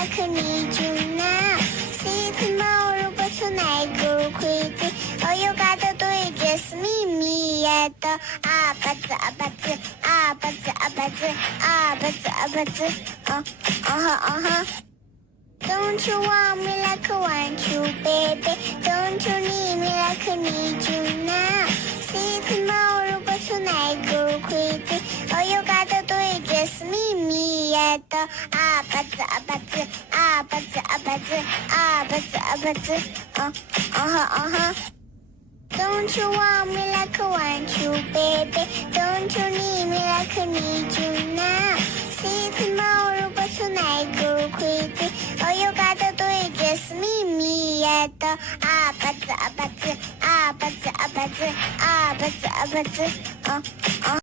like I need you now. See tomorrow, but tonight go crazy. Oh, you gotta do it, just me at the 아바즈 Don't you want me like I want you, baby? Don't you need me like I need you now? See tomorrow, but tonight go crazy. Oh, you gotta do it, just me at the 아바즈 Don't you want me like I want you, baby? Don't you need me like I need you now? See tomorrow, but tonight go crazy. Oh, you gotta do it, just me at the 아바즈